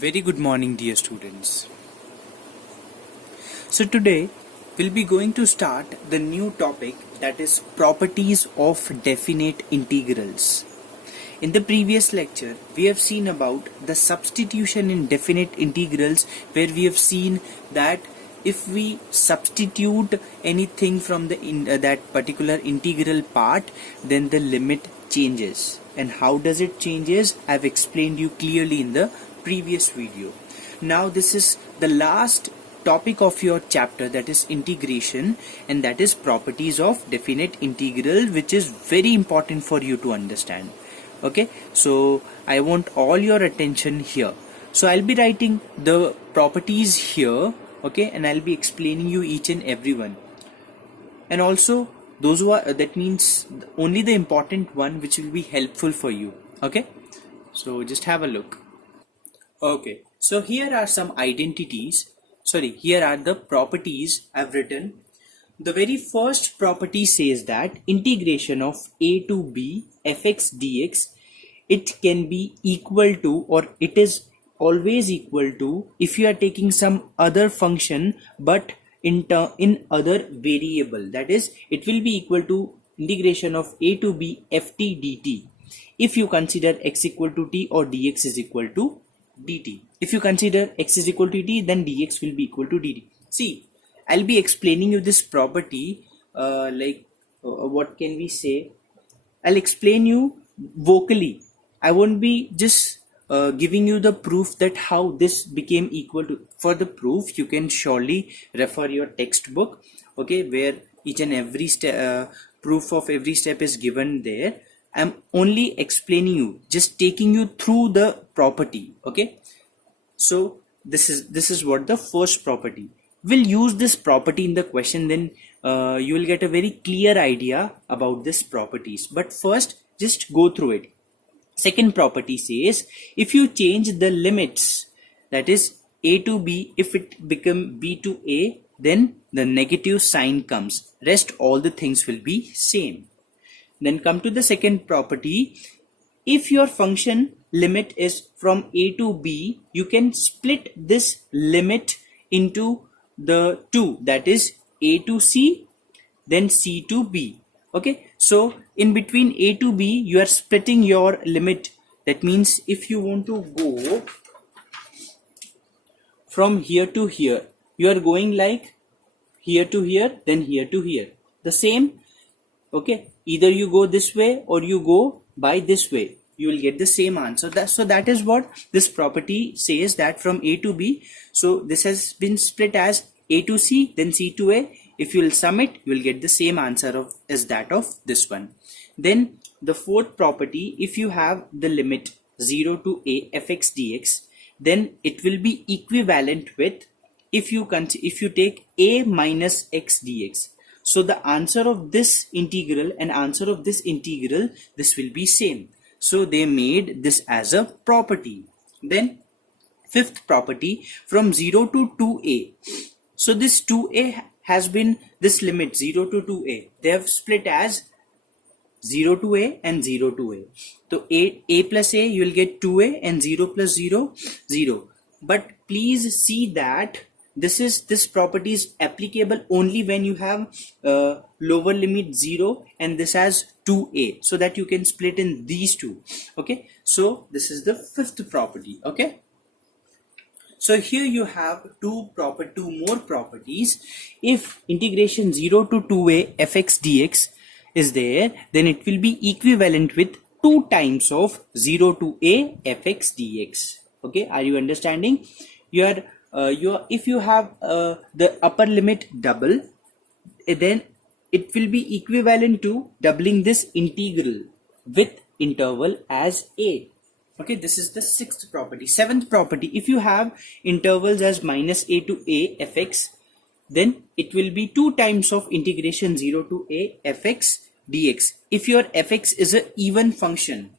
Very good morning, dear students. So today we'll be going to start the new topic, that is properties of definite integrals. In the previous lecture we have seen about the substitution in definite integrals, where we have seen that if we substitute anything from that particular integral part, then the limit changes. And how does it changes? I've explained you clearly in the previous video. Now this is the last topic of your chapter, that is integration, and that is properties of definite integral, which is very important for you to understand. Okay, so I want all your attention here. So I'll be writing the properties here, okay, and I'll be explaining you each and every one. And also those who are, that means only the important one which will be helpful for you. Okay, so just have a look. Okay, so here are some identities. Here are the properties I've written. The very first property says that integration of a to b fx dx, it can be equal to, or it is always equal to, if you are taking some other function but in other variable, that is it will be equal to integration of a to b ft dt if you consider x equal to t or dx is equal to dt. If you consider x is equal to t, then dx will be equal to dt. See, I'll be explaining you this property what can we say? I'll explain you vocally. I won't be just giving you the proof that how this became equal to. For the proof, you can surely refer your textbook, okay, where each and every step, proof of every step is given there. I'm only explaining you, just taking you through the property, okay. So this is what the first property. We'll use this property in the question, then you will get a very clear idea about this properties. But first, just go through it. Second property says, if you change the limits, that is a to b, if it become b to a, then the negative sign comes. Rest all the things will be same. Then come to the second property. If your function limit is from a to b, you can split this limit into the two, that is a to c, then c to b. Okay, so in between a to b you are splitting your limit. That means if you want to go from here to here, you are going like here to here, then here to here, the same. Okay, either you go this way or you go by this way, you will get the same answer. That is what this property says, that from a to b, so this has been split as a to c, then c to a. If you will sum it, you will get the same answer as that of this one. Then the fourth property, if you have the limit 0 to a fx dx, then it will be equivalent with if you take a minus x dx. So the answer of this integral and answer of this integral, this will be same. So they made this as a property. Then fifth property, from 0 to 2a. So this 2a has been this limit 0 to 2a. They have split as 0 to a and 0 to a. So a plus a, you will get 2a, and 0 plus 0, 0. But please see that this property is applicable only when you have lower limit 0 and this has 2a, so that you can split in these two. Okay, so this is the fifth property. Okay, so here you have two more properties. If integration 0 to 2a fx dx is there, then it will be equivalent with 2 times of 0 to a fx dx. Okay, are you understanding? If you have the upper limit double, then it will be equivalent to doubling this integral with interval as a. Okay, this is the sixth property. Seventh property, if you have intervals as minus a to a fx, then it will be 2 times of integration 0 to a fx dx if your fx is an even function,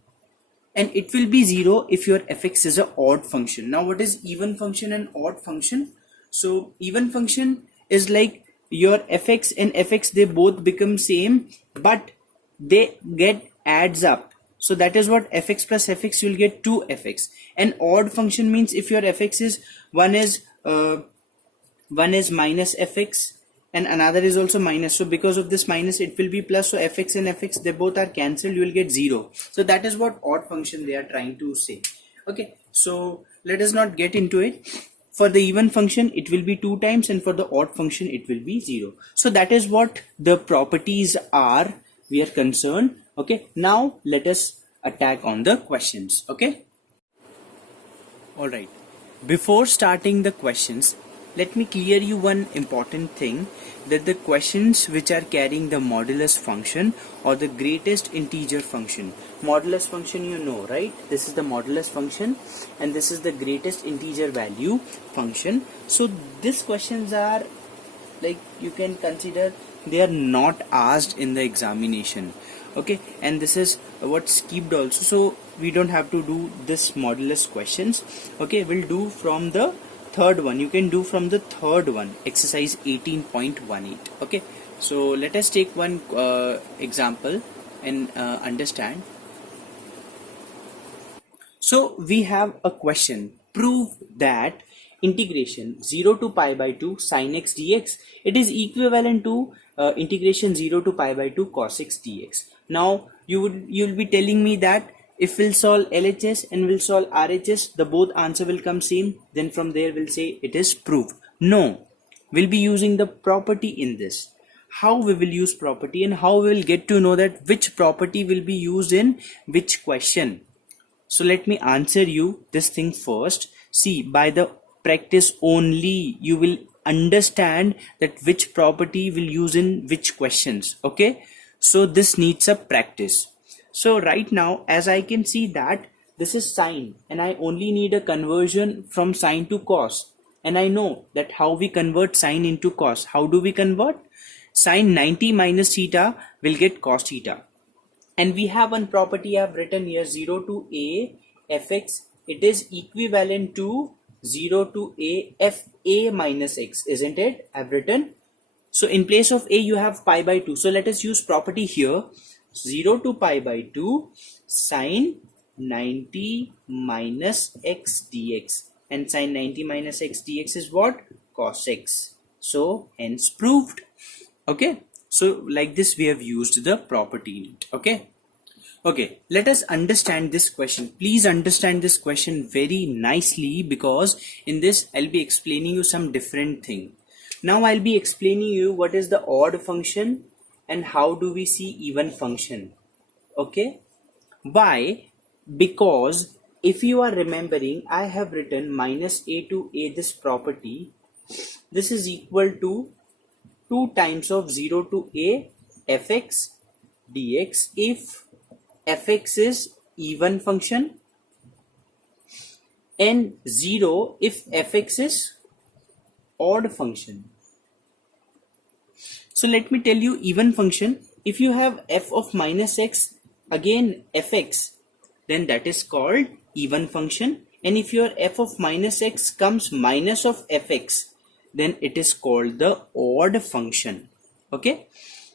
and it will be 0 if your fx is an odd function. Now what is even function and odd function? So even function is like your fx and fx, they both become same, but they get adds up. So that is what fx plus fx, you'll get 2fx. And odd function means if your fx is one is minus fx and another is also minus, so because of this minus it will be plus, so fx and fx, they both are cancelled, you will get 0. So that is what odd function they are trying to say. Okay, so let us not get into it. For the even function it will be 2 times, and for the odd function it will be 0. So that is what the properties are we are concerned. Okay, now let us attack on the questions. Okay, all right, before starting the questions, let me clear you one important thing, that the questions which are carrying the modulus function or the greatest integer function, modulus function you know, right? This is the modulus function and this is the greatest integer value function. So these questions are, like, you can consider they are not asked in the examination. Okay, and this is what's skipped also, so we don't have to do this modulus questions. Okay, we'll do from the third one. You can do from the third one, exercise 18.18. okay, so let us take one example and understand. So we have a question, prove that integration 0 to pi by 2 sin x dx, it is equivalent to integration 0 to pi by 2 cos x dx. Now you'll be telling me that if we'll solve LHS and we'll solve RHS, the both answer will come same, then from there we'll say it is proved. No, we'll be using the property in this. How we will use property and how we will get to know that which property will be used in which question. So let me answer you this thing first. See, by the practice only you will understand that which property will use in which questions. Okay, so this needs a practice. So right now, as I can see that this is sine and I only need a conversion from sine to cos, and I know that how we convert sine into cos. How do we convert? Sine 90 minus theta will get cos theta. And we have one property I have written here, 0 to a fx, it is equivalent to 0 to a fa minus x, isn't it? I have written. So in place of a you have pi by 2. So let us use property here, 0 to pi by 2 sine 90 minus x dx, and sine 90 minus x dx is what? Cos x. So hence proved. Okay, so like this we have used the property in it. Okay, let us understand this question. Please understand this question very nicely, because in this I'll be explaining you some different thing. Now I'll be explaining you what is the odd function and how do we see even function. Okay, why? Because if you are remembering, I have written minus a to a, this property, this is equal to 2 times of 0 to a fx dx if fx is even function and 0 if fx is odd function. So let me tell you even function, if you have f of minus x again fx, then that is called even function, and if your f of minus x comes minus of fx, then it is called the odd function. Okay,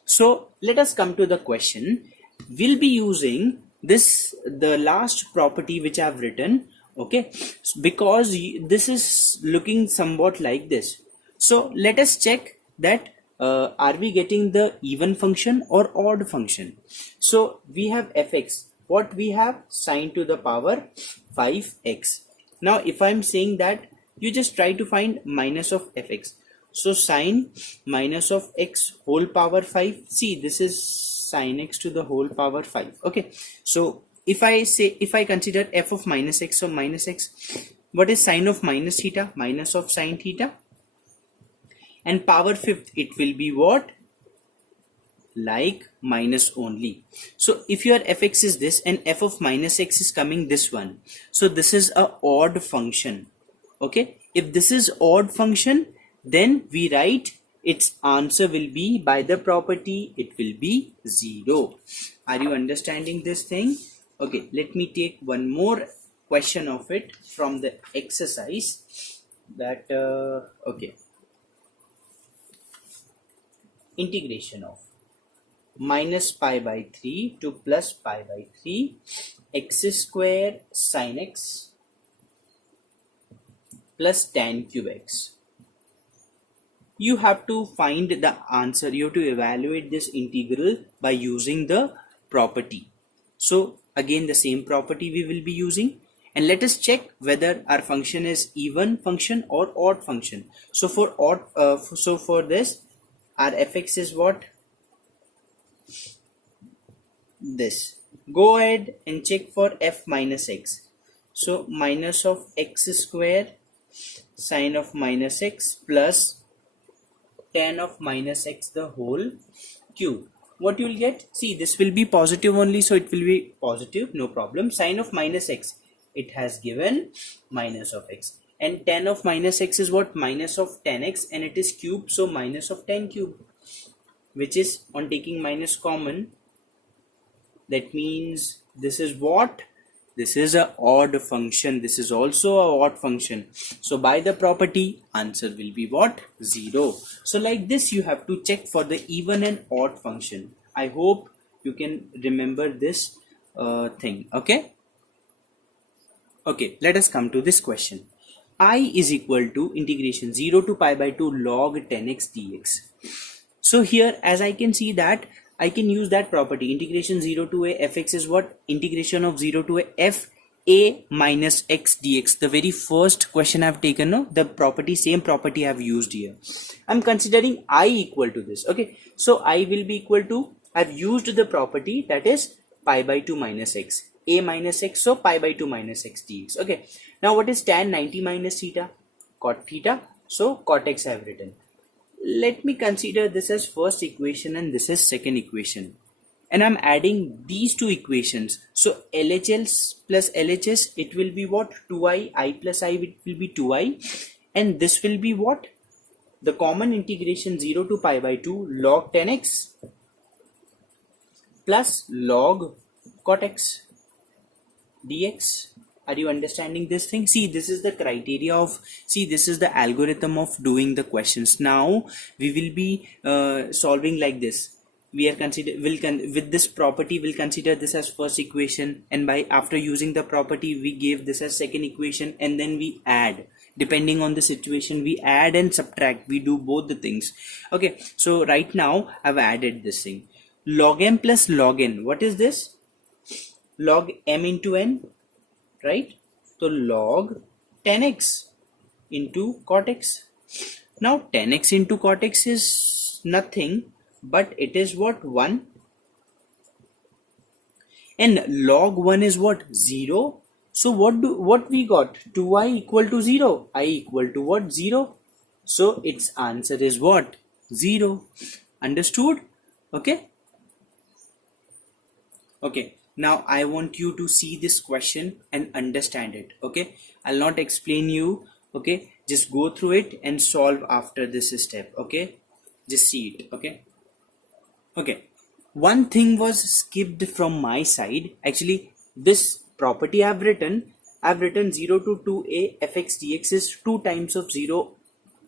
so let us come to the question. We'll be using this, the last property which I have written. Okay, because this is looking somewhat like this. So let us check that are we getting the even function or odd function. So we have fx, what we have? Sine to the power 5x. Now if I'm saying that, you just try to find minus of fx. So sine minus of x whole power 5. See, this is sine x to the whole power 5. Okay, so if I consider f of minus x, so minus x, what is sine of minus theta? Minus of sine theta. And power fifth, it will be what? Like minus only. So if your fx is this and f of minus x is coming this one, so this is a odd function. Okay, if this is odd function, then we write its answer will be, by the property, it will be 0. Are you understanding this thing? Okay, let me take one more question of it from the exercise. That okay, integration of minus pi by 3 to plus pi by 3 x square sin x plus tan cube x. You have to find the answer. You have to evaluate this integral by using the property. So again, the same property we will be using, and let us check whether our function is even function or odd function. So for odd, for this, our fx is what? This. Go ahead and check for f minus x. So minus of x square sine of minus x plus tan of minus x the whole cube. What you will get? See, this will be positive only, so it will be positive, no problem. Sine of minus x, it has given minus of x, and tan of minus x is what? Minus of tan x, and it is cube, so minus of tan cube, which is, on taking minus common, that means this is what? This is a odd function. This is also a odd function. So by the property, answer will be what? 0. So like this, you have to check for the even and odd function. I hope you can remember this thing. Okay. Okay. Let us come to this question. I is equal to integration 0 to pi by 2 log 10x dx. So here, as I can see that, I can use that property. Integration 0 to a fx is what? Integration of 0 to a f a minus x dx. The very first question I've taken, no? The property, same property I've used here. I'm considering I equal to this. Okay. So I will be equal to, I've used the property that is pi by 2 minus x. A minus x, so pi by 2 minus x dx. Okay. Now what is tan 90 minus theta? Cot theta. So cot x I have written. Let me consider this as first equation and this is second equation, and I'm adding these two equations. So LHS plus LHS, it will be what? 2i, I plus I, it will be 2i, and this will be what? The common integration 0 to pi by 2 log 10x plus log cot x dx. Are you understanding this thing? See, this is the criteria of, see, this is the algorithm of doing the questions. Now we will be solving like this. We are with this property, we'll consider this as first equation, and by after using the property, we give this as second equation, and then we add. Depending on the situation, we add and subtract. We do both the things. Okay, so right now I've added this thing. Log m plus log n. What is this? Log m into n. Right? So log 10x into cot x. Now 10x into cot x is nothing, but it is what? 1. And log 1 is what? 0. So what we got? 2i equal to 0. I equal to what? 0. So its answer is what? 0. Understood? Okay. Okay. Now I want you to see this question and understand it. Okay, I'll not explain you. Okay, just go through it and solve after this step. Okay, just see it. Okay. Okay, one thing was skipped from my side. Actually, this property I've written 0 to 2a fx dx is 2 times of 0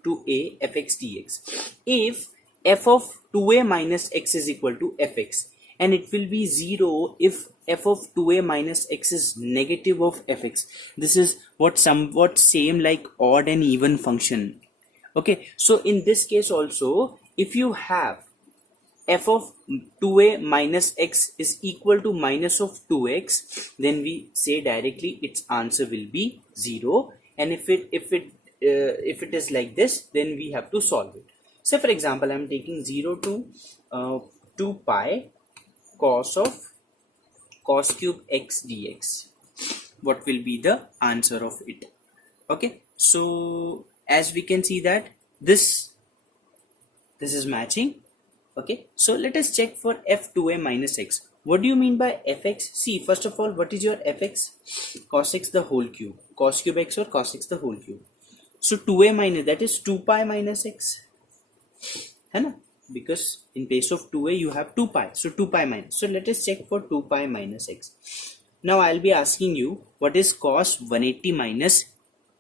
to a fx dx. If f of 2a minus x is equal to fx, and it will be 0 if f of 2a minus x is negative of fx. This is what somewhat same like odd and even function. Okay, so in this case also, if you have f of 2a minus x is equal to minus of 2x, then we say directly its answer will be 0. And if it is like this, then we have to solve it. So for example, I'm taking 0 to 2 pi cos cube x dx. What will be the answer of it? Okay, so as we can see that this is matching. Okay, so let us check for f2a minus x. What do you mean by fx? See, first of all, what is your fx? Cos x the whole cube, cos cube x or cos x the whole cube. So 2a minus, that is 2 pi minus x, है ना? Because in place of 2a you have 2 pi, so 2 pi minus. So let us check for 2 pi minus x. Now I'll be asking you, what is cos 180 minus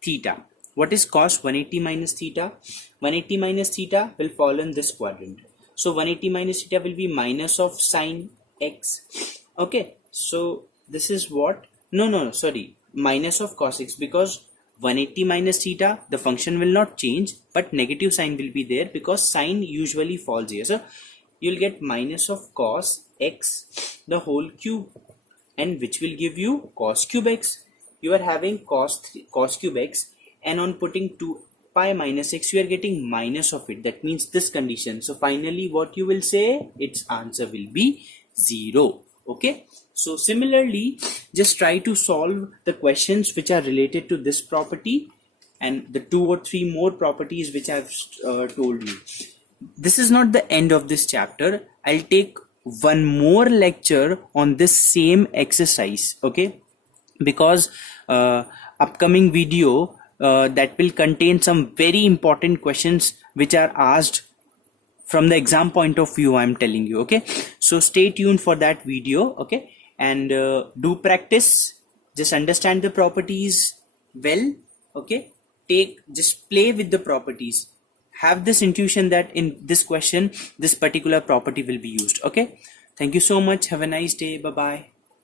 theta? What is cos 180 minus theta? 180 minus theta will fall in this quadrant. So 180 minus theta will be minus of sine x. Okay, so this is what, no, sorry, minus of cos x, because 180 minus theta, the function will not change, but negative sign will be there because sine usually falls here. So you'll get minus of cos x the whole cube, and which will give you cos cube x. You are having cos cube x, and on putting 2 pi minus x, you are getting minus of it. That means this condition. So finally what you will say, its answer will be 0. Okay, so similarly just try to solve the questions which are related to this property and the 2 or 3 more properties which I've told you. This is not the end of this chapter. I'll take one more lecture on this same exercise, okay, because upcoming video that will contain some very important questions which are asked from the exam point of view, I'm telling you. Okay, so stay tuned for that video. Okay, and do practice, just understand the properties well. Okay, just play with the properties, have this intuition that in this question this particular property will be used. Okay, thank you so much, have a nice day, bye bye.